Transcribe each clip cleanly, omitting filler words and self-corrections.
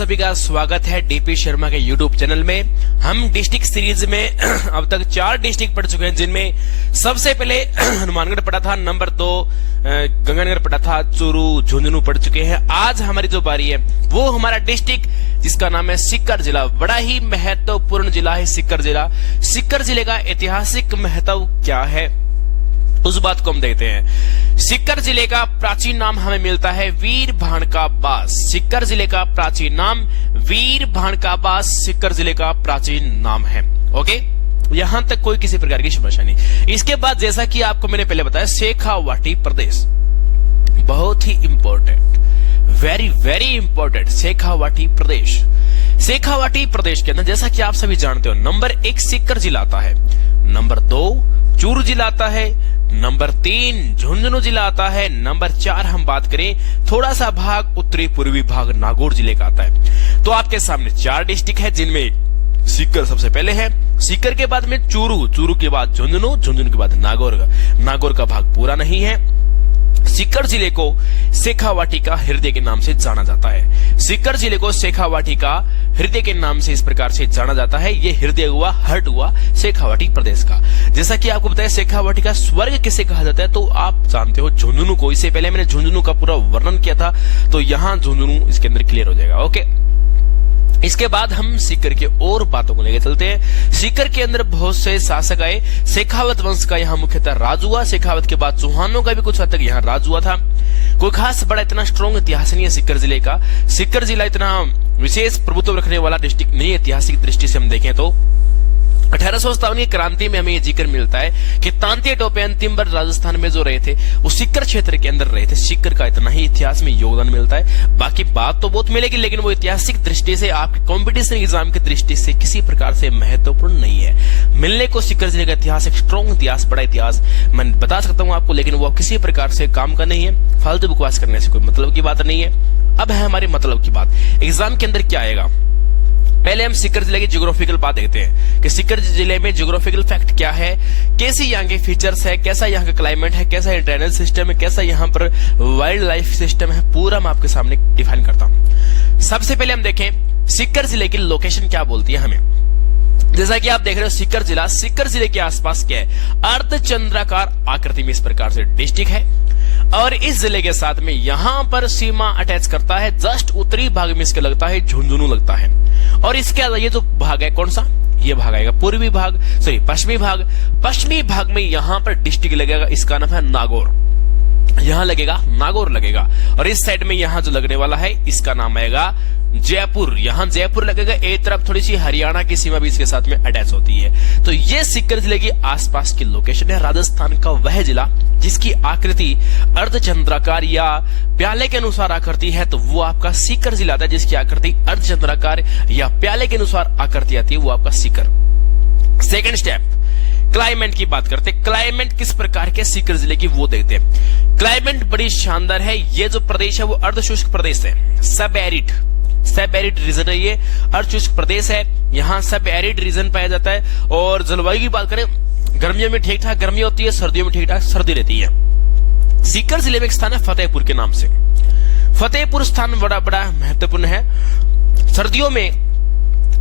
सभी का स्वागत है डीपी शर्मा के यूट्यूब चैनल में। हम डिस्ट्रिक्ट सीरीज में अब तक 4 डिस्ट्रिक्ट पढ़ चुके हैं, जिनमें सबसे पहले हनुमानगढ़ पढ़ा था, नंबर 2 गंगानगर पढ़ा था, चूरू झुंझुनू पढ़ चुके हैं। आज हमारी जो बारी है वो हमारा डिस्ट्रिक्ट जिसका नाम है सीकर जिला। बड़ा ही महत्वपूर्ण जिला है सीकर जिला। सीकर जिले का ऐतिहासिक महत्व क्या है उस बात को हम देखते हैं। सीकर जिले का प्राचीन नाम हमें मिलता है वीर भाणकाबास। सीकर जिले का प्राचीन नाम वीर भाणकाबास सीकर जिले का प्राचीन नाम है। ओके, यहां तक कोई किसी प्रकार की समस्या नहीं। इसके बाद जैसा कि आपको मैंने पहले बताया, शेखावाटी प्रदेश बहुत ही important, very very important. Shekhawati प्रदेश, शेखावाटी प्रदेश के अंदर जैसा कि आप सभी जानते हो, नंबर 1 सीकर जिला आता है, नंबर 2 चूरू जिला आता है, नंबर 3 झुंझुनू जिला आता है, नंबर 4 हम बात करें थोड़ा सा भाग उत्तरी पूर्वी भाग नागौर जिले का आता है। तो आपके सामने 4 डिस्ट्रिक्ट है जिनमें सीकर सबसे पहले है। सीकर के बाद में चूरू, चूरू के बाद झुंझुनू, झुंझुनू के बाद नागौर का भाग पूरा नहीं है। सीकर जिले को शेखावाटी का हृदय के नाम से जाना जाता है। सीकर जिले को शेखावाटी का हृदय के नाम से इस प्रकार से जाना जाता है। ये हृदय हुआ, हर्ट हुआ शेखावाटी प्रदेश का। जैसा कि आपको बताया शेखावाटी का स्वर्ग किसे कहा जाता है, तो आप जानते हो झुंझुनू को। इससे पहले मैंने झुंझुनू का पूरा वर्णन किया था, तो यहाँ झुंझुनू इसके अंदर क्लियर हो जाएगा। ओके, इसके बाद हम सीकर के और बातों को लेकर चलते हैं। सीकर के अंदर बहुत से शासक आए। शेखावत वंश का यहाँ मुख्यतः राज हुआ। शेखावत के बाद चौहानों का भी कुछ हद तक यहाँ राज हुआ था। कोई खास बड़ा इतना स्ट्रॉन्ग इतिहास नहीं है सीकर जिले का। सीकर जिला इतना विशेष प्रभुत्व रखने वाला डिस्ट्रिक्ट नहीं है ऐतिहासिक दृष्टि से हम देखें तो। 1857 की क्रांति में हमें ये जिक्र मिलता है कि तांतिया टोपे अंतिम बार राजस्थान में जो रहे थे वो सीकर क्षेत्र के अंदर रहे थे। सीकर का इतना ही इतिहास में योगदान मिलता है। बाकी बात तो बहुत मिलेगी, लेकिन वो ऐतिहासिक दृष्टि से आपके कॉम्पिटिशन एग्जाम की दृष्टि से किसी प्रकार से महत्वपूर्ण नहीं है। मिलने को सीकर जिले का इतिहास एक स्ट्रॉन्ग इतिहास, बड़ा इतिहास मैं बता सकता हूँ आपको, लेकिन वो किसी प्रकार से काम का नहीं है। फालतू बकवास करने से कोई मतलब की बात नहीं है। अब है हमारी मतलब की बात, एग्जाम के अंदर क्या आएगा। पहले हम सीकर जिले की ज्योग्राफिकल बात देखते हैं कि सीकर जिले में ज्योग्राफिकल फैक्ट क्या है, कैसी यहाँ के फीचर्स है, कैसा यहाँ का क्लाइमेट है, कैसा ड्रेनेज सिस्टम है, कैसा यहाँ पर वाइल्ड लाइफ सिस्टम है, पूरा मैं आपके सामने डिफाइन करता हूँ। सबसे पहले हम देखें सीकर जिले की लोकेशन क्या बोलती है हमें। जैसा कि आप देख रहे हो सीकर जिला, सीकर जिले के आसपास क्या है, अर्धचंद्राकार आकृति में इस प्रकार से डिस्ट्रिक्ट है। और इस जिले के साथ में यहाँ पर सीमा अटैच करता है, जस्ट उत्तरी भाग में इसके लगता है झुंझुनू लगता है। और इसके अलावा ये जो भाग है कौन सा, ये भाग आएगा पूर्वी भाग, सॉरी पश्चिमी भाग। पश्चिमी भाग में यहाँ पर डिस्ट्रिक्ट लगेगा, इसका नाम है नागौर। यहाँ लगेगा नागौर लगेगा। और इस साइड में यहाँ जो लगने वाला है इसका नाम आएगा जयपुर। यहाँ जयपुर लगेगा। एक तरफ थोड़ी सी हरियाणा की सीमा भी इसके साथ में अटैच होती है। तो ये सीकर जिले की आसपास की लोकेशन है। राजस्थान का वह जिला जिसकी आकृति अर्धचंद्राकार या प्याले के अनुसार आकृति है, तो वो आपका सीकर जिला था। जिसकी आकृति अर्धचंद्राकार या प्याले के अनुसार आकृति आती है, वो आपका सीकर। सेकेंड स्टेप, क्लाइमेट की बात करते हैं। क्लाइमेट किस प्रकार के सीकर जिले की वो देखते हैं। क्लाइमेट बड़ी शानदार है। ये जो प्रदेश है वो अर्धशुष्क प्रदेश है, सब एरिड रीजन है। ये अर्धशुष्क प्रदेश है, यहाँ सब एरिड रीजन पाया जाता है। और जलवायु की बात करें, गर्मियों में ठीक ठाक गर्मी होती है, सर्दियों में ठीक ठाक सर्दी रहती है। सीकर जिले में एक स्थान है फतेहपुर के नाम से। फतेहपुर स्थान बड़ा महत्वपूर्ण है। सर्दियों में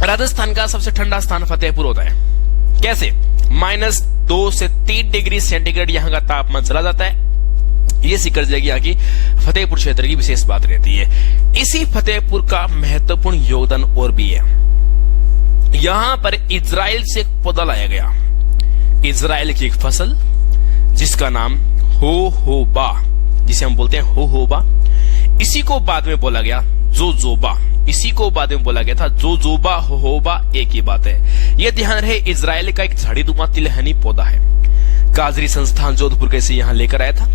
राजस्थान का सबसे ठंडा स्थान फतेहपुर होता है। कैसे, -2 से 3 डिग्री सेंटीग्रेड यहाँ का तापमान चला जाता है। ये सीकर जिले की यहाँ की फतेहपुर क्षेत्र की विशेष बात रहती है। इसी फतेहपुर का महत्वपूर्ण योगदान और भी है। यहाँ पर इजराइल से एक पौधा लाया गया, इजराइल की एक फसल जिसका नाम होहोबा, जिसे हम बोलते हैं होहोबा। इसी को बाद में बोला गया जोजोबा। इसी को बाद में बोला गया था जोजोबा, होहोबा एक ही बात है। यह ध्यान रहे, इजराइल का एक झाड़ीनुमा तिलहनी पौधा है। काजरी संस्थान जोधपुर के से यहाँ लेकर आया था।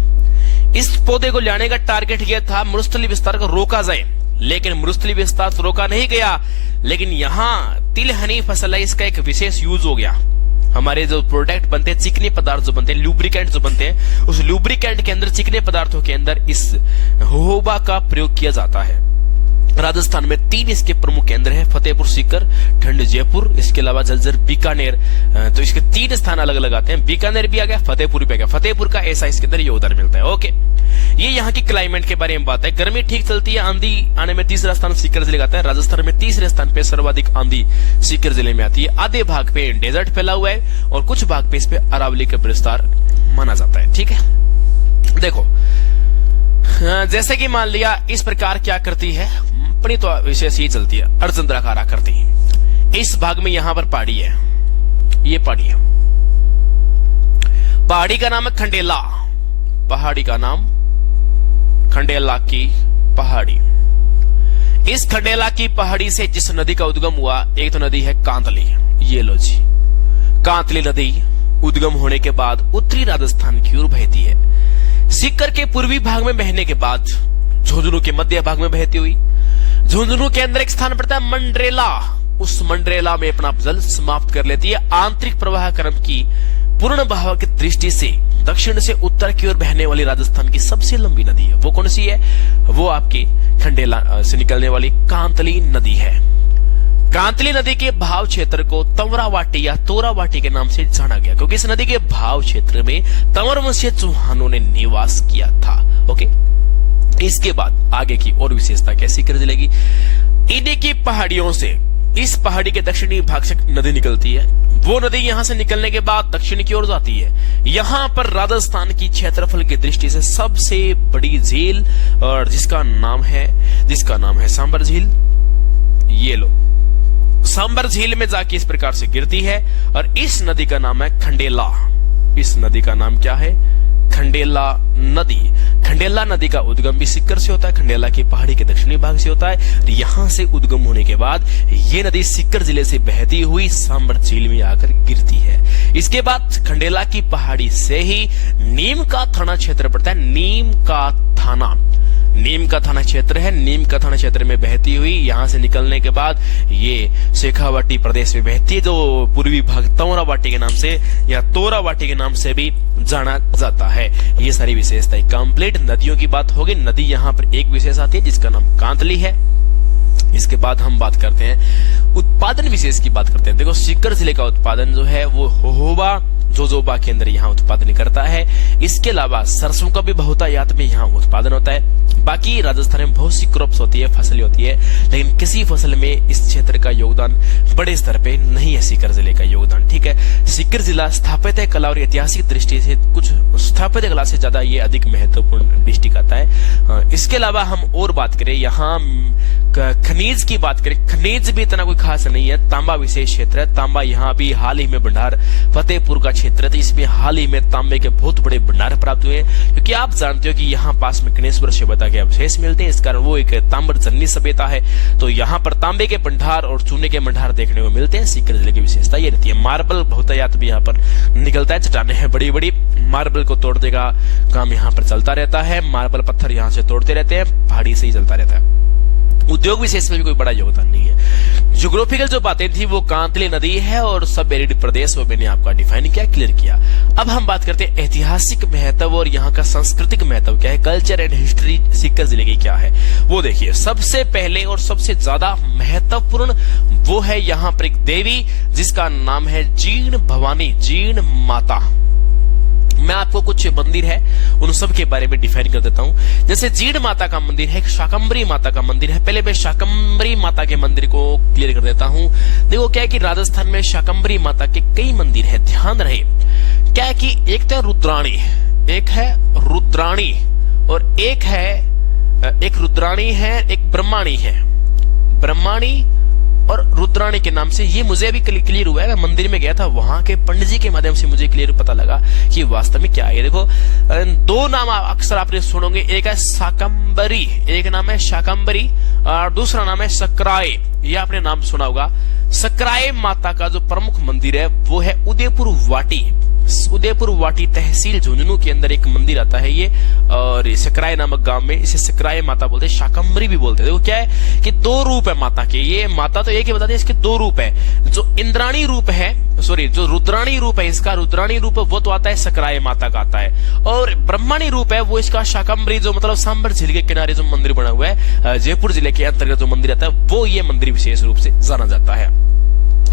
इस पौधे को लाने का टारगेट यह था मरुस्थलीय विस्तार को रोका जाए, लेकिन मरुस्थलीय विस्तार तो रोका नहीं गया। लेकिन यहाँ तिलहनी फसल है, इसका एक विशेष यूज हो गया। हमारे जो प्रोडक्ट बनते हैं, चिकने पदार्थ जो बनते हैं, लुब्रिकेंट जो बनते हैं, उस लुब्रिकेंट के अंदर, चिकने पदार्थों के अंदर इस होहोबा का प्रयोग किया जाता है। राजस्थान में 3 इसके प्रमुख केंद्र हैं, फतेहपुर सीकर, ठंड जयपुर, इसके अलावा झज्जर, बीकानेर। तो इसके 3 स्थान अलग अलग आते हैं। बीकानेर भी आ गया, फतेहपुर भी आ गया। फतेहपुर का ऐसा इसके अंदर योगदान मिलता है। ओके, ये यहाँ की क्लाइमेट के बारे में बात है। गर्मी ठीक चलती है, आंधी आने में तीसरा स्थान सीकर जिले का आता है। राजस्थान में तीसरे स्थान पे सर्वाधिक आंधी सीकर जिले में आती है। आधे भाग पे डेजर्ट फैला हुआ है और कुछ भाग पे इस पे अरावली का विस्तार माना जाता है। ठीक है, देखो जैसे कि मान लिया इस प्रकार क्या करती है, अपनी तो विशेष ही चलती है, अर्धचंद्राकार आकृति। इस भाग में यहां पर पहाड़ी है, ये पहाड़ी है। पहाड़ी का नाम है खंडेला, पहाड़ी का नाम खंडेला की पहाड़ी। इस खंडेला की पहाड़ी से जिस नदी का उद्गम हुआ, एक तो नदी है कांतली, ये लो जी, कांतली नदी उद्गम होने के बाद उत्तरी राजस्थान की ओर बहती है। सीकर के पूर्वी भाग में बहने के बाद झुंझुनू के मध्य भाग में बहती हुई झुंझुनू के अंदर एक स्थान पड़ता है मंडरेला, उस मंडरेला में अपना जल समाप्त कर लेती है। आंतरिक प्रवाह क्रम की पूर्ण बहाव की दृष्टि से दक्षिण से उत्तर की ओर बहने वाली राजस्थान की सबसे लंबी नदी है। वो कौन सी है? वो आपकी खंडेला से निकलने वाली कांतली नदी है। कांतली नदी के भाव क्षेत्र को तंवरावाटी या तोरावाटी के नाम से जाना गया, क्योंकि इस नदी के भाव क्षेत्र में तंवर वंशीय चौहानों ने निवास किया था। ओके, इसके बाद आगे की और विशेषता कैसी कर जिलेगी, इन्हीं की पहाड़ियों से इस पहाड़ी के दक्षिणी भाग से नदी निकलती है। वो नदी यहां से निकलने के बाद दक्षिण की ओर जाती है। यहां पर राजस्थान की क्षेत्रफल की दृष्टि से सबसे बड़ी झील और जिसका नाम है सांबर झील। ये लो, सांबर झील में जाके इस प्रकार से गिरती है और इस नदी का नाम है खंडेला। इस नदी का नाम क्या है? खंडेला नदी। खंडेला नदी का उद्गम भी सीकर से होता है, खंडेला की पहाड़ी के दक्षिणी भाग से होता है। यहां से उद्गम होने के बाद ये नदी सीकर जिले से बहती हुई सांबर झील में आकर गिरती है। इसके बाद खंडेला की पहाड़ी से ही नीम का थाना क्षेत्र पड़ता है। नीम का थाना क्षेत्र है। नीम का थाना क्षेत्र में बहती हुई यहां से निकलने के बाद ये शेखावाटी प्रदेश में बहती है, जो पूर्वी भाग तंवरावाटी के नाम से या तोरावाटी के नाम से भी जाना जाता है। ये सारी विशेषताएं कंप्लीट नदियों की बात होगी। नदी यहाँ पर एक विशेष आती है जिसका नाम कांतली है। इसके बाद हम बात करते हैं उत्पादन विशेष की बात करते हैं। देखो, सीकर जिले का उत्पादन जो है वो होहोबा जोजोबा के अंदर यहाँ उत्पादन करता है। इसके अलावा सरसों का भी बहुतायत में यहाँ उत्पादन होता है। बाकी राजस्थान में बहुत सी क्रॉप्स होती है, फसलें होती है, लेकिन किसी फसल में इस क्षेत्र का योगदान बड़े स्तर पे नहीं है सीकर जिले का योगदान। ठीक है, सीकर जिला स्थापत्य कला और ऐतिहासिक दृष्टि से कुछ स्थापत्य कला से ज्यादा ये अधिक महत्वपूर्ण डिस्ट्रिक्ट आता है। इसके अलावा हम और बात करें, यहाँ खनिज की बात करें, खनिज भी इतना कोई खास नहीं है। तांबा विशेष क्षेत्र है। तांबा यहाँ भी हाल ही में भंडार फतेहपुर का क्षेत्र है, तो इसमें हाल ही में तांबे के बहुत बड़े भंडार प्राप्त हुए, क्योंकि आप जानते हो कि यहाँ पास में गणेश्वर सभ्यता के अवशेष मिलते हैं। इस कारण वो एक तांबर जन्नी सभ्यता है, तो यहाँ पर तांबे के भंडार और चूने के भंडार देखने को मिलते हैं। सीकर जिले की विशेषता ये रहती है। मार्बल बहुतायत भी यहाँ पर निकलता है। चट्टाने हैं बड़ी बड़ी, मार्बल को तोड़ने का काम यहाँ पर चलता रहता है। मार्बल पत्थर यहाँ से तोड़ते रहते हैं, पहाड़ी से ही चलता रहता है। उद्योग विशेष में भी कोई बड़ा योगदान नहीं है। ज्योग्राफिकल जो बातें थी वो कांतली नदी है और सब एरिड प्रदेश, वो मैंने आपका डिफाइन किया, क्लियर किया। अब हम बात करते हैं ऐतिहासिक महत्व और यहाँ का सांस्कृतिक महत्व क्या है, कल्चर एंड हिस्ट्री सीकर जिले की क्या है वो देखिए। सबसे पहले और सबसे ज्यादा महत्वपूर्ण वो है यहाँ पर एक देवी जिसका नाम है जीर्ण भवानी, जीर्ण माता। मैं आपको कुछ मंदिर है उन सब के बारे में डिफाइन कर देता हूं। जैसे जीर्ण माता का मंदिर है, शाकंभरी माता का मंदिर है। पहले मैं शाकंभरी माता के मंदिर को क्लियर कर देता हूं। देखो क्या है कि राजस्थान में शाकंभरी माता के कई मंदिर है, ध्यान रहे। क्या है कि एक तो रुद्राणी, एक है रुद्राणी और एक रुद्राणी है, एक ब्रह्माणी है। ब्रह्माणी और रुद्राणी के नाम से ये मुझे भी क्लियर हुआ है। मैं मंदिर में गया था, वहां के पंडित जी के माध्यम से मुझे क्लियर पता लगा कि वास्तव में क्या है। देखो, दो नाम अक्सर आपने सुनोगे, एक है शाकंभरी, एक नाम है शाकंभरी और दूसरा नाम है सकराय। ये आपने नाम सुना होगा। सकराय माता का जो प्रमुख मंदिर है वो है उदयपुर वाटी। उदयपुर वाटी तहसील झुंझुनू के अंदर एक मंदिर आता है ये, और सकराय नामक गांव में इसे सकराय माता बोलते हैं, शाकंभरी भी बोलते हैं। देखो क्या है कि दो रूप है माता के, ये माता तो एक ही बता दें, इसके दो रूप है। जो इंद्राणी रूप है, सॉरी जो रुद्राणी रूप है, इसका रुद्राणी रूप वो तो आता है सकराय माता का आता है, और ब्रह्माणी रूप है वो इसका शाकंभरी, जो मतलब सांबर झील के किनारे जो मंदिर बना हुआ है, जयपुर जिले के अंतर्गत जो मंदिर आता है वो ये मंदिर विशेष रूप से जाना जाता है।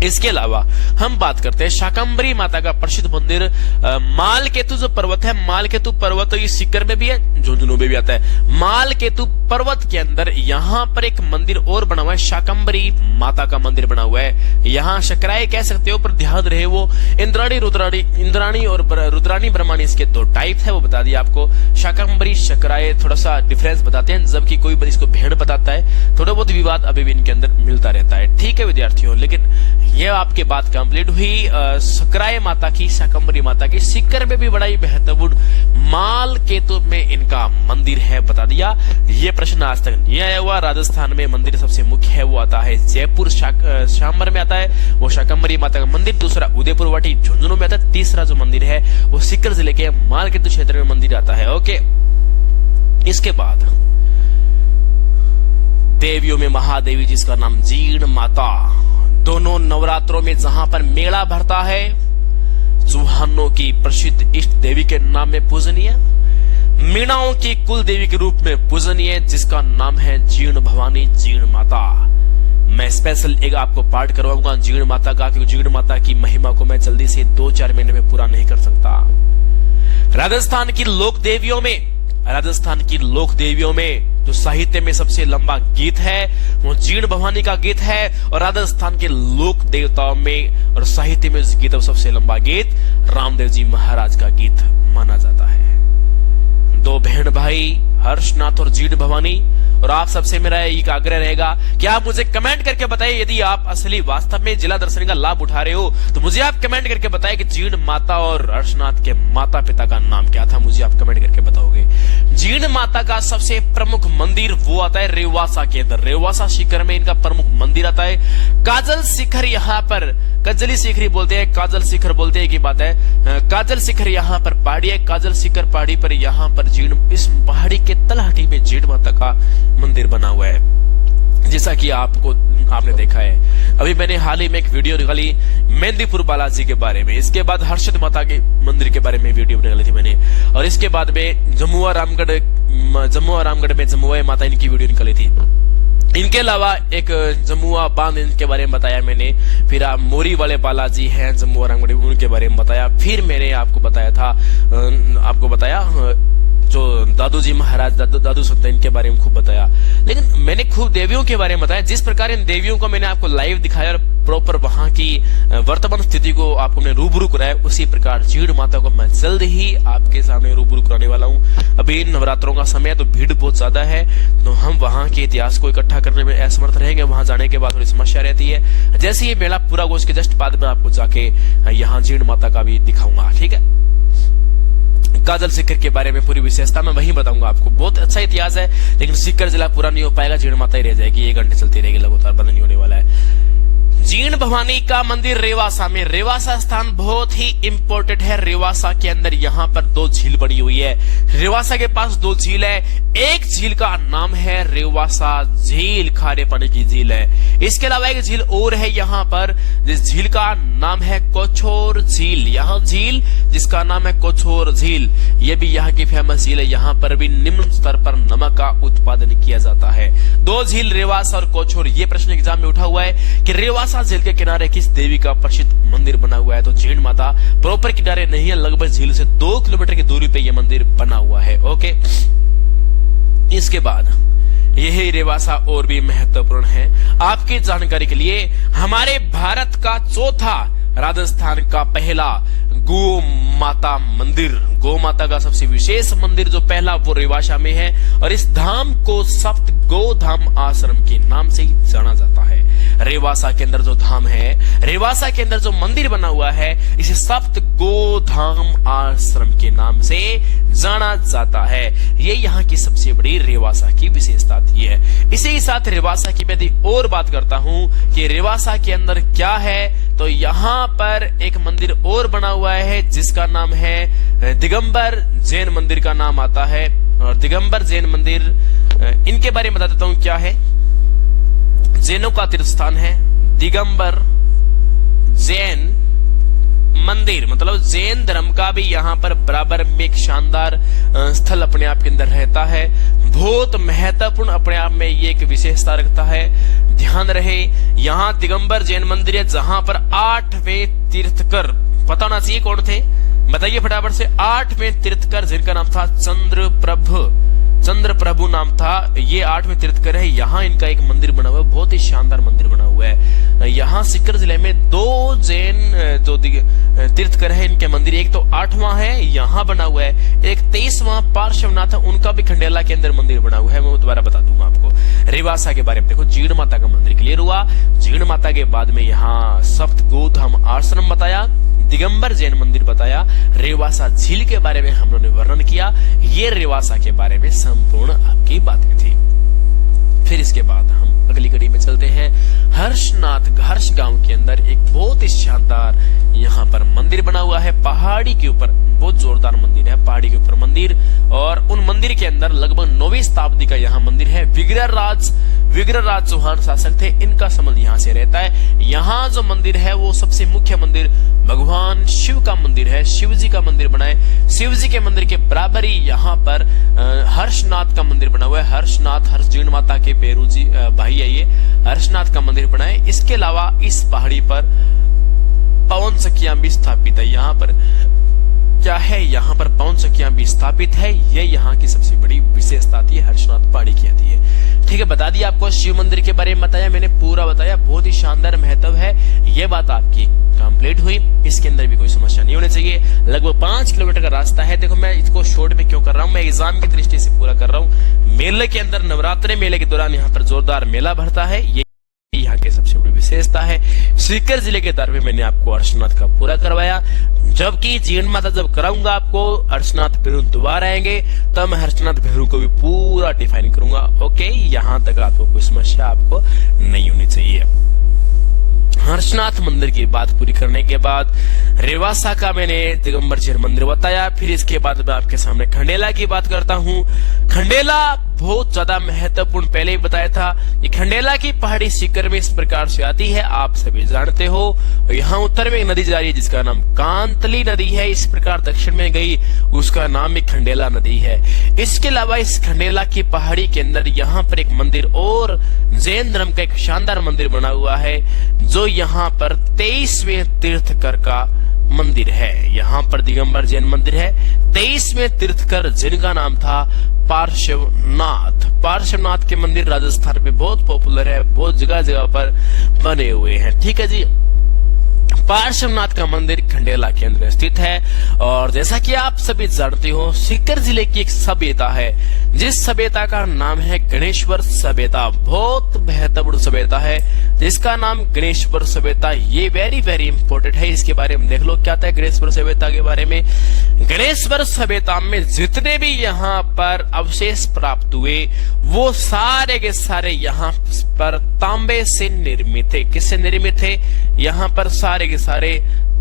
इसके अलावा हम बात करते हैं शाकंभरी माता का प्रसिद्ध मंदिर मालकेतु जो पर्वत है, मालकेतु पर्वत तो ये सीकर में भी है, झुंझुनू में भी आता है। मालकेतु पर्वत के अंदर यहाँ पर एक मंदिर और बना हुआ है, शाकंभरी माता का मंदिर बना हुआ है। यहाँ शकराय कह सकते हो, पर ध्यान रहे वो इंद्राणी और रुद्राणी ब्रह्माणी इसके दो टाइप है, वो बता दिया आपको। शाकंभरी शकराय थोड़ा सा डिफरेंस बताते हैं, जबकि कोई इसको भेड़ बताता है। थोड़ा बहुत विवाद अभी भी इनके अंदर मिलता रहता है, ठीक है विद्यार्थियों। लेकिन ये आपकी बात कंप्लीट हुई सकराय माता की, शाकंभरी माता की। सीकर में भी बड़ा ही महत्वपूर्ण मालकेतु में इनका मंदिर है, बता दिया। ये प्रश्न आज तक नहीं आया हुआ। राजस्थान में मंदिर सबसे मुख्य है वो आता है जयपुर शामर में आता है वो शाकंभरी माता का मंदिर। दूसरा उदयपुर वाटी झुंझुनू में आता है। तीसरा जो मंदिर है वो सीकर जिले के मालकेतु क्षेत्र में मंदिर आता है। ओके, इसके बाद देवियों में महादेवी जिसका नाम जीर्ण माता, दोनों नवरात्रों में जहां पर मेला भरता है, चौहानों की प्रसिद्ध इष्ट देवी के नाम में पूजनीय, मीणाओं की कुल देवी के रूप में पूजनीय, जिसका नाम है जीर्ण भवानी जीर्ण माता। मैं स्पेशल एक आपको पाठ करवाऊंगा जीर्ण माता का, क्योंकि जीर्ण माता की महिमा को मैं जल्दी से 2-4 महीने में पूरा नहीं कर सकता। राजस्थान की लोक देवियों में जो साहित्य में सबसे लंबा गीत है वो जीर्ण भवानी का गीत है, और राजस्थान के लोक देवताओं में और साहित्य में उस गीत सबसे लंबा गीत रामदेव जी महाराज का गीत माना जाता है। दो बहन भाई हर्षनाथ और जीर्ण भवानी, और आप सबसे मेरा एक आग्रह रहेगा कि आप मुझे कमेंट करके बताइए, यदि आप असली वास्तव में जिला दर्शन का लाभ उठा रहे हो तो मुझे आप कमेंट करके बताइए कि जीर्ण माता और हर्षनाथ के माता पिता का नाम क्या था, मुझे आप कमेंट करके बताओगे। जीर्ण माता का सबसे प्रमुख मंदिर वो आता है रेवासा के अंदर, रेवासा शिखर में इनका प्रमुख मंदिर आता है। काजल शिखर यहाँ पर, कजली शिखरी बोलते हैं, काजल शिखर बोलते हैं की बात है। काजल शिखर यहाँ पर पहाड़ी है, काजल शिखर पहाड़ी पर यहाँ पर इस पहाड़ी के तलहटी में जीर्ण माता का मंदिर बना हुआ है, जैसा कि आपने देखा है। अभी मैंने हाल ही में एक वीडियो निकाली मेहंदीपुर बालाजी के बारे में, इसके बाद हर्षद माता के मंदिर के बारे में वीडियो निकाली थी मैंने, और इसके बाद में जमुआ रामगढ़ में जमुआ माता इनकी वीडियो निकाली थी। इनके अलावा एक जमुआ बांध इनके बारे में बताया मैंने, फिर आप मोरी वाले बालाजी हैं जमुआ रामगढ़ उनके बारे में बताया, फिर मैंने आपको बताया जो दादू जी महाराज दादू संत इनके बारे में खूब बताया। लेकिन मैंने खूब देवियों के बारे में बताया, जिस प्रकार इन देवियों को मैंने आपको लाइव दिखाया और प्रॉपर वहां की वर्तमान स्थिति को आपको मैं रूबरू कराया, उसी प्रकार जीर्ण माता को मैं जल्द ही आपके सामने रूबरू कराने वाला हूं। अभी नवरात्रों का समय है तो भीड़ बहुत ज्यादा है, तो हम वहां के इतिहास को इकट्ठा करने में असमर्थ रहेंगे। वहां जाने के बाद थोड़ी समस्या रहती है। जैसे ये मेला पूरा हो उसके जस्ट बाद में आपको जाके यहाँ जीर्ण माता का भी दिखाऊंगा, ठीक है। काजल सीकर के बारे में पूरी विशेषता मैं वही बताऊंगा आपको। बहुत अच्छा इतिहास है, लेकिन सीकर जिला पूरा नहीं हो पाएगा, जीर्ण माता ही रह जाएगी। 1 घंटे चलती रहेगी लगातार, बंद नहीं होने वाला है। जीर्ण भवानी का मंदिर रेवासा में, रेवासा स्थान बहुत ही इंपॉर्टेंट है। रेवासा के अंदर यहाँ पर 2 झील बनी हुई है। रेवासा के पास 2 झील है। एक झील का नाम है रेवासा झील, खारे पानी की झील है। इसके अलावा एक झील और है यहाँ पर, जिस झील का नाम है कोछोर झील। यहाँ झील जिसका नाम है कोछोर झील, ये भी यहाँ की फेमस झील है। यहाँ पर भी निम्न स्तर पर नमक का उत्पादन किया जाता है। 2 झील रेवासा और कोछोर, ये प्रश्न एग्जाम में उठा हुआ है कि रेवासा झील के किनारे किस देवी का प्रसिद्ध मंदिर बना हुआ है, तो जीर्ण माता प्रॉपर किनारे नहीं है, लगभग झील से 2 किलोमीटर की दूरी पे यह मंदिर बना हुआ है। ओके, इसके बाद यही रेवासा और भी महत्वपूर्ण है आपकी जानकारी के लिए। हमारे भारत का चौथा, राजस्थान का पहला गौ माता मंदिर, गौ माता का सबसे विशेष मंदिर जो पहला वो रेवासा में है, और इस धाम को सप्त गो धाम आश्रम के नाम से ही जाना जाता है। रेवासा के अंदर जो धाम है, रेवासा के अंदर जो मंदिर बना हुआ है, इसे सप्त गोधाम आश्रम के नाम से जाना जाता है। ये यहाँ की सबसे बड़ी रेवासा की विशेषता थी है। इसी के साथ रेवासा की यदि और बात करता हूँ कि रेवासा के अंदर क्या है, तो यहाँ पर एक मंदिर और बना हुआ है जिसका नाम है दिगंबर जैन मंदिर का नाम आता है। और दिगंबर जैन मंदिर, इनके बारे में बता देता हूँ क्या है। जैनों का तीर्थ स्थान है दिगंबर जैन मंदिर, मतलब जैन धर्म का भी यहाँ पर बराबर में एक शानदार स्थल अपने आप के अंदर रहता है। बहुत महत्वपूर्ण अपने आप में ये एक विशेषता रखता है। ध्यान रहे, यहाँ दिगंबर जैन मंदिर है जहां पर 8वें तीर्थकर, पता होना चाहिए कौन थे, बताइए फटाफट से। 8वें तीर्थकर जिनका नाम था चंद्र प्रभु नाम था, ये 8वें तीर्थकर है। यहाँ इनका एक मंदिर बना हुआ है, बहुत ही शानदार मंदिर बना हुआ है। यहाँ सीकर जिले में 2 जैन जो तीर्थकर है, इनके मंदिर, एक तो 8वां है यहाँ बना हुआ है, एक 23वां पार्श्वनाथ, उनका भी खंडेला के अंदर मंदिर बना हुआ है। मैं दोबारा बता दूंगा आपको। रेवासा के बारे में देखो, जीण माता का मंदिर क्लियर हुआ। जीण माता के बाद में यहाँ सप्त गोधाम आश्रम बताया, दिगंबर जैन मंदिर बताया, रेवासा झील के बारे में हम लोगों ने वर्णन किया। ये रेवासा के बारे में संपूर्ण आपकी बातें थी। फिर इसके बाद हम अगली कड़ी में चलते हैं। हर्ष गांव के अंदर एक बहुत ही शानदार यहाँ पर मंदिर बना हुआ है, पहाड़ी के ऊपर, बहुत जोरदार मंदिर है, पहाड़ी के ऊपर मंदिर। और उन मंदिर के अंदर लगभग 9वीं शताब्दी का यहाँ मंदिर है। विग्रहराज चौहान शासक थे, इनका संबंध यहाँ से रहता है। यहाँ जो मंदिर है वो सबसे मुख्य मंदिर भगवान शिव का मंदिर है, शिव जी का मंदिर बना है। शिव जी के मंदिर के बराबर ही यहाँ पर हर्षनाथ का मंदिर बना हुआ है। हर्ष जीण माता के पेरू जी भाई है, ये हर्षनाथ का मंदिर बना है। इसके अलावा इस पहाड़ी पर पवन सखियां भी स्थापित है। यहाँ पर क्या है, यहाँ पर पवन सखियां भी स्थापित है। ये यहाँ की सबसे बड़ी विशेषता थी, हर्षनाथ पहाड़ी की आती है। ठीक है, बता दिया आपको, शिव मंदिर के बारे में बताया मैंने, पूरा बताया, बहुत ही शानदार महत्व है। ये बात आपकी कंप्लीट हुई, इसके अंदर भी कोई समस्या नहीं होनी चाहिए। लगभग 5 किलोमीटर का रास्ता है। देखो मैं इसको शॉर्ट में क्यों कर रहा हूँ, मैं एग्जाम की दृष्टि से पूरा कर रहा हूँ। मेले के अंदर, नवरात्रि मेले के दौरान यहाँ पर जोरदार मेला भरता है, ये यहाँ की सबसे बड़ी विशेषता है। सीकर जिले के दर में मैंने आपको हर्षनाथ का पूरा करवाया, जबकि जीण माता जब कराऊंगा आपको हर्षनाथ भैरू दोबारा आएंगे तब मैं हर्षनाथ भैरू को भी पूरा डिफाइन करूंगा। ओके, यहाँ तक आपको कोई समस्या आपको नहीं होनी चाहिए। हर्षनाथ मंदिर की बात पूरी करने के बाद रेवासा का मैंने दिगंबर जैन मंदिर बताया। फिर इसके बाद मैं आपके सामने खंडेला की बात करता हूँ। खंडेला बहुत ज्यादा महत्वपूर्ण, पहले ही बताया था। ये खंडेला की पहाड़ी सीकर में इस प्रकार से आती है, आप सभी जानते हो। यहाँ उत्तर में एक नदी जा रही है जिसका नाम कांतली नदी है। इस प्रकार दक्षिण में गई, उसका नाम भी खंडेला नदी है। इसके अलावा इस खंडेला की पहाड़ी के अंदर यहाँ पर एक मंदिर और जैन धर्म का एक शानदार मंदिर बना हुआ है, जो यहाँ पर 23वें तीर्थकर का मंदिर है। यहाँ पर दिगंबर जैन मंदिर है। 23वें तीर्थकर जिनका नाम था पार्श्वनाथ के मंदिर राजस्थान में बहुत पॉपुलर है, बहुत जगह जगह पर बने हुए हैं। ठीक है जी, पार्श्वनाथ का मंदिर खंडेला के अंदर स्थित है। और जैसा कि आप सभी जानते हो, सीकर जिले की एक सभ्यता है, जिस सभ्यता का नाम है गणेश्वर सभ्यता। बहुत महत्वपूर्ण सभ्यता है जिसका नाम गणेश्वर सभ्यता। ये वेरी वेरी इंपॉर्टेंट है, इसके बारे में देख लो क्या था गणेश्वर सभ्यता के बारे में। गणेश्वर सभ्यता में जितने भी यहाँ पर अवशेष प्राप्त हुए वो सारे के सारे यहाँ पर तांबे से निर्मित थे। किससे निर्मित थे? यहाँ पर सारे के सारे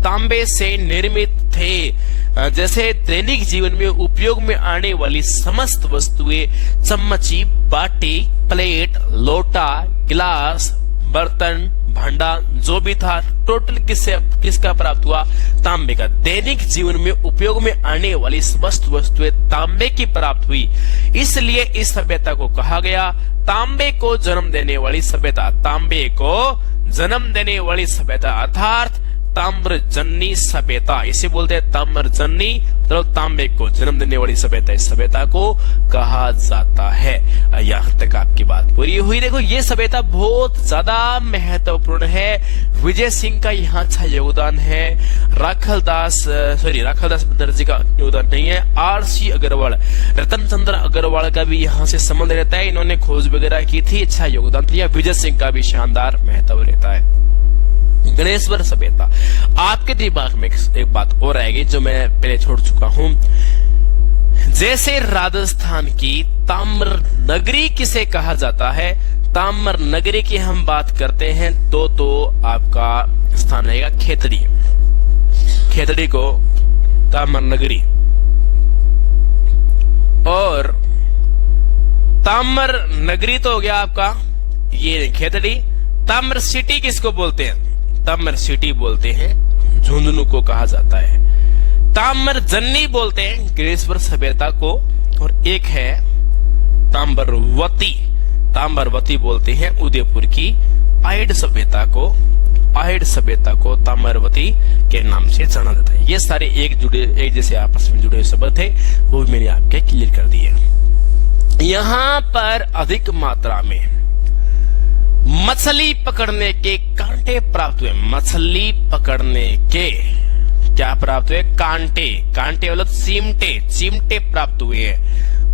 तांबे से निर्मित थे। जैसे दैनिक जीवन में उपयोग में आने वाली समस्त वस्तुएं, चम्मची, बाटी, प्लेट, लोटा, गिलास, बर्तन, भांडा, जो भी था टोटल किसका प्राप्त हुआ? तांबे का। दैनिक जीवन में उपयोग में आने वाली समस्त वस्तुएं तांबे की प्राप्त हुई, इसलिए इस सभ्यता को कहा गया तांबे को जन्म देने वाली सभ्यता। तांबे को जन्म देने वाली सभ्यता, अर्थात ताम्रजन्नी सभ्यता, इसे बोलते हैं ताम्रजन्नी, मतलब तांबे को जन्म देने वाली सभ्यता, इस सभ्यता को कहा जाता है। यहाँ तक आपकी बात पूरी हुई। देखो ये सभ्यता बहुत ज्यादा महत्वपूर्ण है। विजय सिंह का यहाँ अच्छा योगदान है। राखलदास बनर्जी का योगदान नहीं है। RC अग्रवाल, रतन चंद्र अग्रवाल का भी यहाँ से संबंध रहता है, इन्होंने खोज वगैरह की थी, अच्छा योगदान दिया। विजय सिंह का भी शानदार महत्व रहता है। गणेश्वर सभ्यता, आपके दिमाग में एक बात और आएगी जो मैं पहले छोड़ चुका हूं। जैसे राजस्थान की ताम्र नगरी किसे कहा जाता है, ताम्र नगरी की हम बात करते हैं तो आपका स्थान रहेगा खेतड़ी। खेतड़ी को ताम्र नगरी, और ताम्र नगरी तो हो गया आपका ये खेतड़ी। ताम्र सिटी किसको बोलते हैं, ताम्र सिटी बोलते हैं झुंझुनू को कहा जाता है। ताम्रजन्नी बोलते हैं गणेश्वर सभ्यता को, और एक है ताम्रवती, ताम्रवती बोलते हैं उदयपुर की आयड सभ्यता को। आयड सभ्यता को ताम्रवती के नाम से जाना जाता है। ये सारे एक जैसे आपस में जुड़े हुए शब्द थे, वो मैंने आपके क्लियर कर दिए। यहाँ पर अधिक मात्रा में मछली पकड़ने के कांटे प्राप्त हुए। मछली पकड़ने के क्या प्राप्त हुए, कांटे, कांटे मतलब चिमटे प्राप्त हुए हैं,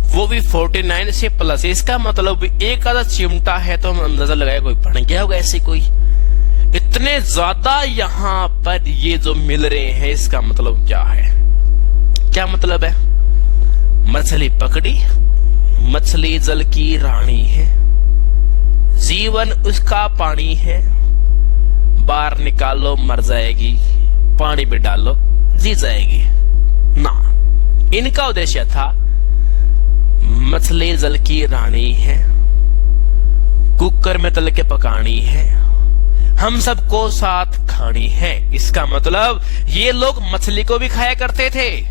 वो भी 49 से प्लस। इसका मतलब एक आधा चिमटा है तो हम अंदाजा लगाए कोई बन गया होगा ऐसे कोई। इतने ज्यादा यहाँ पर ये जो मिल रहे हैं, इसका मतलब क्या है, क्या मतलब है। मछली पकड़ी, मछली जल की रानी है, जीवन उसका पानी है, बाहर निकालो मर जाएगी, पानी में डालो जी जाएगी ना। इनका उद्देश्य था मछली जल की रानी है, कुकर में तल के पकानी है, हम सबको साथ खानी है। इसका मतलब ये लोग मछली को भी खाया करते थे।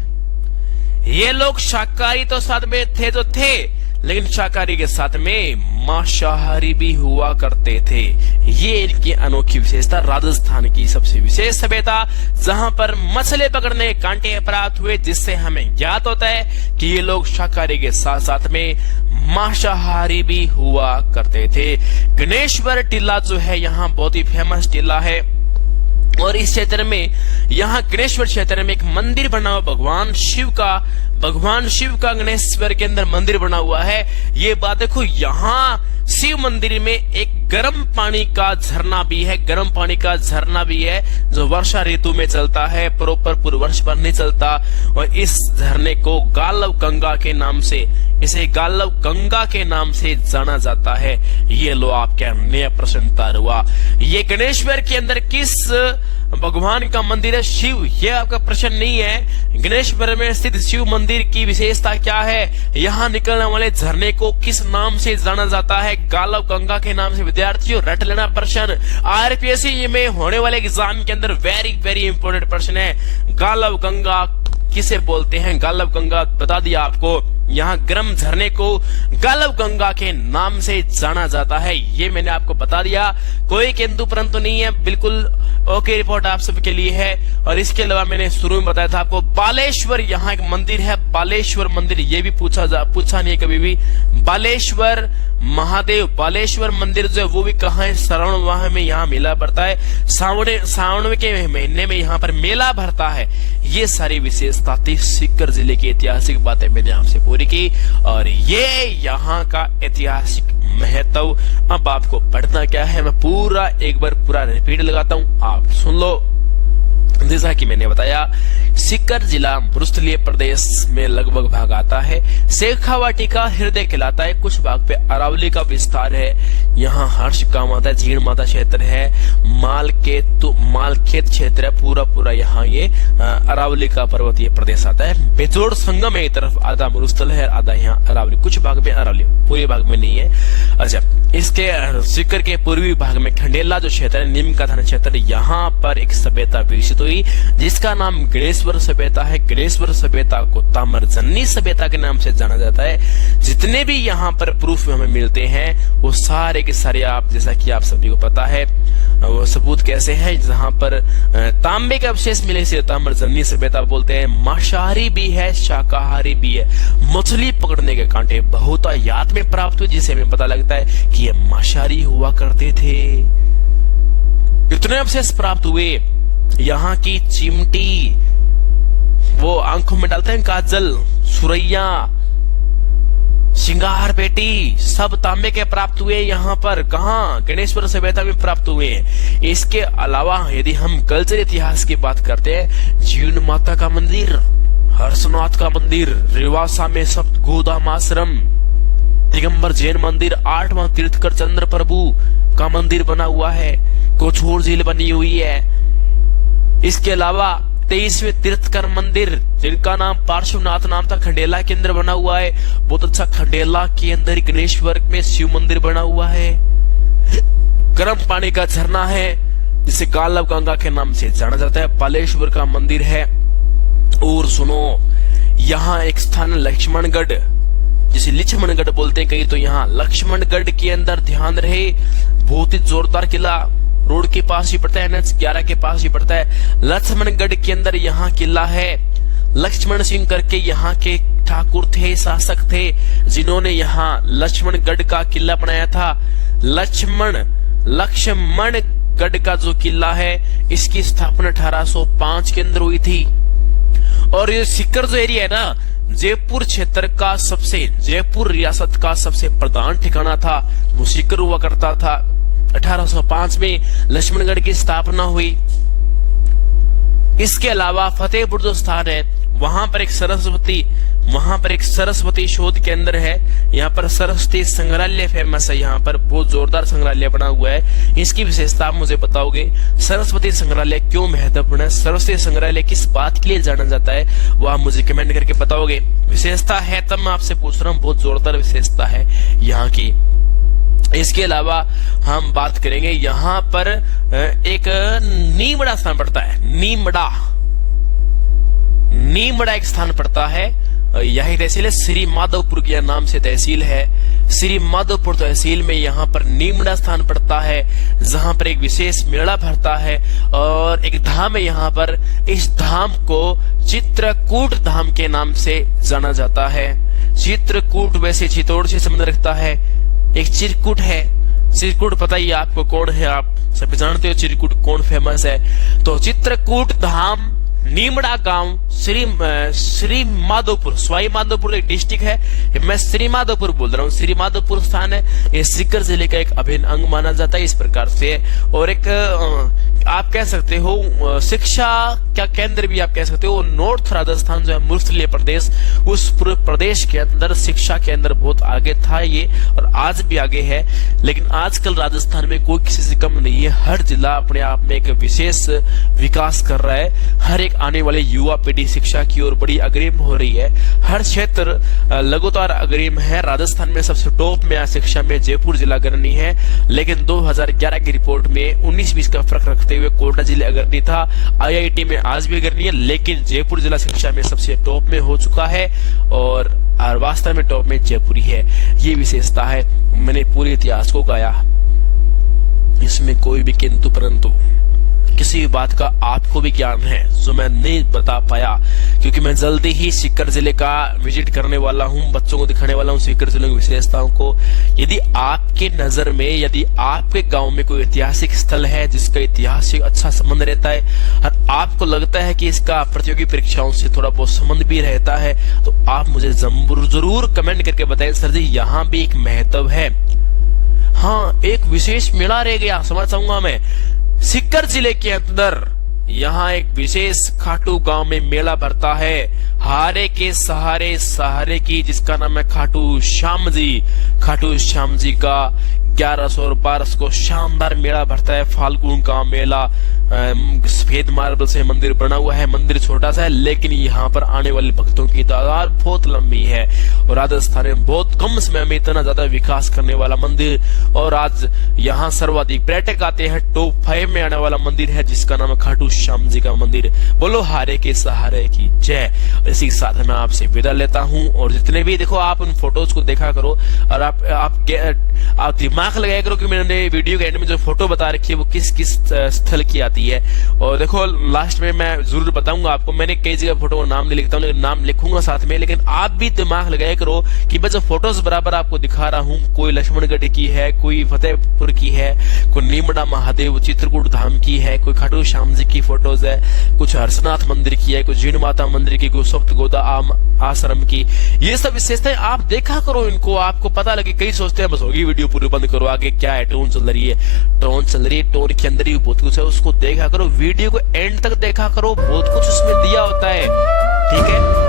ये लोग शाकाहारी तो साथ में थे तो थे, लेकिन शाकाहारी के साथ में मांसाहारी भी हुआ करते थे। ये इनकी अनोखी विशेषता, राजस्थान की सबसे विशेष सभ्यता, जहां पर मछली पकड़ने के कांटे प्राप्त हुए, जिससे हमें ज्ञात होता है कि ये लोग शाकाहारी के साथ साथ में मांसाहारी भी हुआ करते थे। गणेश्वर टीला जो है यहाँ बहुत ही फेमस टीला है, और इस क्षेत्र में, यहाँ गणेश्वर क्षेत्र में एक मंदिर बना हुआ भगवान शिव का गणेश्वर के अंदर मंदिर बना हुआ है। ये बात देखो, यहाँ शिव मंदिर में एक गर्म पानी का झरना भी है, गर्म पानी का झरना भी है जो वर्षा ऋतु में चलता है, प्रॉपर पूरे वर्ष भर नहीं चलता। और इस झरने को गालव गंगा के नाम से, इसे गालव गंगा के नाम से जाना जाता है। ये लो आपके नया प्रश्न तैयार हुआ। ये गणेश्वर के अंदर किस भगवान का मंदिर है, शिव, ये आपका प्रश्न नहीं है। गणेश्वर में स्थित शिव मंदिर की विशेषता क्या है, यहाँ निकलने वाले झरने को किस नाम से जाना जाता है, गालव गंगा के नाम से। विद्यार्थियों रट लेना प्रश्न, RPSC में होने वाले एग्जाम के अंदर वेरी इंपोर्टेंट प्रश्न है। गालव गंगा किसे बोलते हैं, गालव गंगा बता दिया आपको। यहाँ गर्म झरने को गालव गंगा के नाम से जाना जाता है, ये मैंने आपको बता दिया। कोई किंतु परंतु नहीं है, बिल्कुल ओके रिपोर्ट आप सबके लिए है। और इसके अलावा मैंने शुरू में बताया था आपको, बालेश्वर यहाँ एक मंदिर है, बालेश्वर मंदिर, ये भी पूछा नहीं है कभी भी। बालेश्वर महादेव, बालेश्वर मंदिर जो है वो भी कहाँ है, श्रावण माह में यहाँ मेला भरता है, सावन के महीने में यहाँ पर मेला भरता है। ये सारी विशेषता थी सीकर जिले की ऐतिहासिक बातें मैंने आपसे पूरी की, और ये यहाँ का ऐतिहासिक महत्व। अब आपको पढ़ना क्या है, मैं पूरा एक बार पूरा रिपीट लगाता हूँ, आप सुन लो। जैसा कि मैंने बताया, सीकर जिला मरुस्थलीय प्रदेश में लगभग भाग आता है। शेखावाटी का हृदय कहलाता है, कुछ भाग पे अरावली का विस्तार है। यहाँ हर्ष का माता झीण माता क्षेत्र है, मालखेत क्षेत्र है, पूरा यहाँ ये अरावली का पर्वतीय प्रदेश आता है। बेजोड़ संगम है, एक तरफ आधा मरुस्थल है, आधा यहाँ अरावली, कुछ भाग में अरावली, पूरे भाग में नहीं है। अच्छा, इसके सीकर के पूर्वी भाग में खंडेला जो क्षेत्र है, नीम का थाना क्षेत्र, यहाँ पर एक सभ्यता विकसित हुई जिसका नाम गणेश्वर सभ्यता है। गणेश्वर सभ्यता को ताम्रजन्नी सभ्यता के नाम से जाना जाता है। जितने भी यहाँ पर प्रूफ हमें मिलते हैं वो सारे के सारे, आप जैसा कि आप सभी को पता है, वो सबूत कैसे हैं, जहां पर तांबे के अवशेष मिले से ताम्रजनी सभ्यता बोलते हैं। मांसाहारी भी है, शाकाहारी भी है। मछली पकड़ने के कांटे बहुतायत में प्राप्त हुए, जिसे हमें पता लगता है कि ये मांसाहारी हुआ करते थे। इतने अवशेष प्राप्त हुए। यहाँ की चिमटी, वो आंखों में डालते हैं काजल, सुरैया, श्रृंगार पेटी, सब तांबे के प्राप्त हुए। यहाँ पर कहा गणेश्वर सभ्यता में प्राप्त हुए हैं। इसके अलावा यदि हम कल्चर इतिहास की बात करते हैं, जीवन माता का मंदिर, हर्षनाथ का मंदिर, रेवासा में सप्त गोधामाश्रम, दिगंबर जैन मंदिर, 8वां तीर्थकर चंद्र प्रभु का मंदिर बना हुआ है, कोछोर झील बनी हुई है। इसके अलावा 23वें तीर्थकर मंदिर, जिनका नाम पार्श्वनाथ नाम था, खंडेला के अंदर बना हुआ है। बहुत अच्छा, खंडेला के अंदर गणेश्वर में शिव मंदिर बना हुआ है। गर्म पानी का झरना है जिसे गालव गंगा के नाम से जाना जाता है। बालेश्वर का मंदिर है। और सुनो, यहाँ एक स्थान लक्ष्मणगढ़, जिसे लिच्छमणगढ़ बोलते हैं कहीं, तो यहाँ लक्ष्मणगढ़ के अंदर ध्यान रहे, बहुत ही जोरदार किला रोड के पास ही पड़ता है, NH 11 के पास ही पड़ता है। लक्ष्मणगढ़ के अंदर यहाँ किला है। लक्ष्मण सिंह करके यहाँ के ठाकुर थे, शासक थे, जिन्होंने यहाँ लक्ष्मणगढ़ का किला बनाया था। लक्ष्मणगढ़ का जो किला है, इसकी स्थापना 1805 के अंदर हुई थी। और ये सीकर जो एरिया है ना, जयपुर क्षेत्र का जयपुर रियासत का सबसे प्रधान ठिकाना था, वो सीकर हुआ करता था। 1805 में लक्ष्मणगढ़ की स्थापना हुई। इसके अलावा फतेहपुर जो स्थान है, वहां पर एक सरस्वती शोध केंद्र है। यहाँ पर सरस्वती संग्रहालय फेमस है। यहाँ पर बहुत जोरदार संग्रहालय बना हुआ है। इसकी विशेषता आप मुझे बताओगे। सरस्वती संग्रहालय क्यों महत्वपूर्ण है, सरस्वती संग्रहालय किस बात के लिए जाना जाता है, वो आप मुझे कमेंट करके बताओगे। विशेषता है तब मैं आपसे पूछ रहा हूँ, बहुत जोरदार विशेषता है यहाँ की। इसके अलावा हम बात करेंगे, यहाँ पर एक नीमड़ा स्थान पड़ता है। नीमड़ा एक स्थान पड़ता है। यही तहसील है, श्री माधवपुर के नाम से तहसील है। श्री माधवपुर तहसील में यहाँ पर नीमड़ा स्थान पड़ता है, जहाँ पर एक विशेष मेला भरता है। और एक धाम है यहाँ पर, इस धाम को चित्रकूट धाम के नाम से जाना जाता है। चित्रकूट वैसे चित्तौड़ से संबंध रखता है। एक चिरकुट है, चिरकुट पता ही आपको कौन है, आप सभी जानते हो चिरकुट कौन फेमस है। तो चित्रकूट धाम, नीमड़ा गांव, श्री माधोपुर, सवाई माधोपुर एक डिस्ट्रिक्ट है, मैं श्री माधोपुर बोल रहा हूँ। श्री माधोपुर स्थान है, ये सीकर जिले का एक अभिन्न अंग माना जाता है इस प्रकार से। और एक आप कह सकते हो शिक्षा क्या केंद्र भी आप कह सकते हो। नॉर्थ राजस्थान जो है मूर्खले प्रदेश, उस पूरे प्रदेश के अंदर शिक्षा के अंदर बहुत आगे था ये, और आज भी आगे है। लेकिन आजकल राजस्थान में कोई किसी से कम नहीं है। हर जिला अपने आप में एक विशेष विकास कर रहा है। हर एक आने वाले युवा पीढ़ी शिक्षा की ओर बड़ी अग्रिम हो रही है। हर क्षेत्र लगातार अग्रिम है। राजस्थान में सबसे टॉप में शिक्षा में जयपुर जिला अग्रणी है। लेकिन 2011 की रिपोर्ट में 19-20 का फर्क रखते हुए कोटा जिला अग्रणी था। IIT में आज भी अग्रणी है, लेकिन जयपुर जिला शिक्षा में सबसे टॉप में हो चुका है। और वास्तव में टॉप में जयपुर ही है। ये विशेषता है। मैंने पूरे इतिहास को गाया, इसमें कोई भी किंतु परंतु किसी भी बात का आपको भी ज्ञान है जो मैं नहीं बता पाया, क्योंकि मैं जल्दी ही सीकर जिले का विजिट करने वाला हूं, बच्चों को दिखाने वाला हूं सीकर जिले की विशेषताओं को। यदि आपके नजर में, यदि आपके गांव में कोई ऐतिहासिक स्थल है जिसका इतिहास से अच्छा संबंध रहता है और आपको लगता है कि इसका प्रतियोगी परीक्षाओं से थोड़ा बहुत संबंध भी रहता है, तो आप मुझे जरूर कमेंट करके बताएं, सर जी यहाँ भी एक महत्व है। हाँ, एक विशेष मेला रह गया, समझ चाहूंगा मैं। सीकर जिले के अंदर यहाँ एक विशेष खाटू गांव में मेला भरता है, हारे के सहारे की, जिसका नाम है खाटू श्याम जी का 1100 और 1200 को शानदार मेला भरता है। फाल्गुन का मेला, सफेद मार्बल से मंदिर बना हुआ है। मंदिर छोटा सा है, लेकिन यहाँ पर आने वाले भक्तों की तादाद बहुत लंबी है। और राजस्थान में बहुत कम समय में इतना ज्यादा विकास करने वाला मंदिर, और आज यहाँ सर्वाधिक पर्यटक आते हैं। टॉप 5 में आने वाला मंदिर है जिसका नाम है खाटू श्याम जी का मंदिर। बोलो हारे के सहारे की जय। इसी के साथ मैं आपसे विदा लेता हूँ। और जितने भी देखो, आप उन फोटोज को देखा करो और आप दिमाग दिमाग लगाया करो कि मैंने वीडियो के एंड में जो फोटो बता रखी है वो किस किस स्थल की आती है। और देखो लास्ट में मैं जरूर बताऊंगा आपको, मैंने कई जगह फोटो का नाम नहीं लिखता हूँ लेकिन नाम लिखूंगा साथ में। लेकिन आप भी दिमाग लगाया करो कि मैं जो फोटोज बराबर आपको दिखा रहा हूँ, कोई लक्ष्मणगढ़ की है, कोई फतेहपुर की है, कोई नीमड़ा महादेव चित्रकूट धाम की है, कोई खाटू श्याम जी की फोटोज है, कुछ हर्षनाथ मंदिर की है, कोई जीण माता मंदिर की, कोई सप्त गोदा आश्रम की। ये सब विशेषताएं आप देखा करो, इनको आपको पता लगे। कई सोचते हैं बस होगी वीडियो पूरी, बंद करो, आगे क्या है, टोन चल रही है, टोन चल रही है, टोन के अंदर ही बहुत कुछ है, उसको देखा करो, वीडियो को एंड तक देखा करो, बहुत कुछ उसमें दिया होता है। ठीक है।